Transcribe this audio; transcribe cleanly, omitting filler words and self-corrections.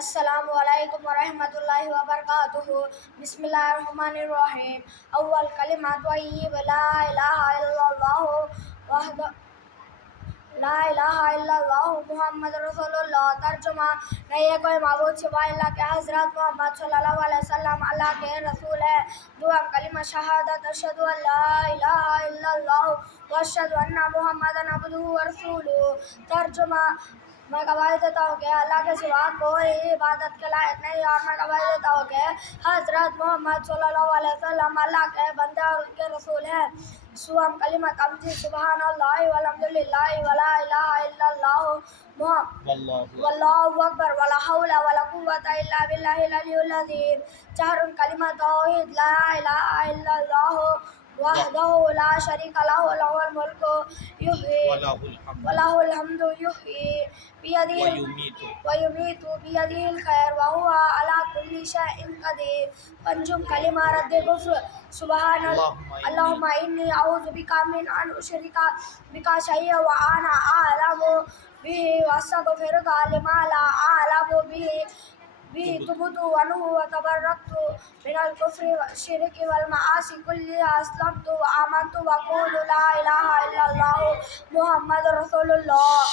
अस्सलामु अलैकुम वरहमतुल्लाहि वबरकातुहू। बिस्मिल्लाहिर्रहमानिर्रहीम। अव्वल कलिमा तय्यिब ला इलाहा इल्लल्लाह वहदहु ला इलाहा इल्लल्लाह मुहम्मद रसूलुल्लाह। तर्जुमा, नहीं है कोई माबूद सिवाय अल्लाह के, हज़रत मोहम्मद सल्लल्लाहु अलैहि वसल्लम अल्लाह के रसूल है। दुआ कलिमा शहादत, अशहदु अन ला इलाहा इल्लल्लाह व अशहदु अन्ना मुहम्मदन अब्दुहु व रसूलुहु। तर्जुमा, मैं गवाही देता हूँ कि अल्लाह के सिवा कोई इबादत के लायक नहीं, और मैं गवाही देता हूँ कि हज़रत मोहम्मद सल्लल्लाहु अलैहि वसल्लम अल्लाह के बंदे और उनके रसूल हैं। सुअम कलिमा तमजी, सुबहानल्लाहि वल्हम्दुलिल्लाहि वला इलाहा इल्लल्लाह वल्लाहु अकबर वला हौला वला कुव्वता इल्ला बिल्लाहिल अलियुल अज़ीम। चहरुन कलिमा तौहीद, ला इलाहा इल्लल्लाह वहदहु ला शरीका लहु लहुल मुल्कु युह्यी व लहुल हम्दु युह्यी व युमीतु बियदिहिल खैर व हुवा अला कुल्लि शैइन क़दीर। पंजुम कलिमा रद्दे कुफ्र, अल्लाहुम्मा इन्नी अऊज़ु बिका मिन अन उशरिका बिका शैअन व अना अअलमु बिही व अस्तग़फिरुका लिमा ला अअलमु बिही तुबतु अन्हु व तबर्रअतु मिनल कुफ्रि व शिर्कि वल मआसी कुल्लिहा अस्लमतु व आमनतु व अक़ूलु ला इलाहा इल्लल्लाह मुहम्मदुर रसूलुल्लाह।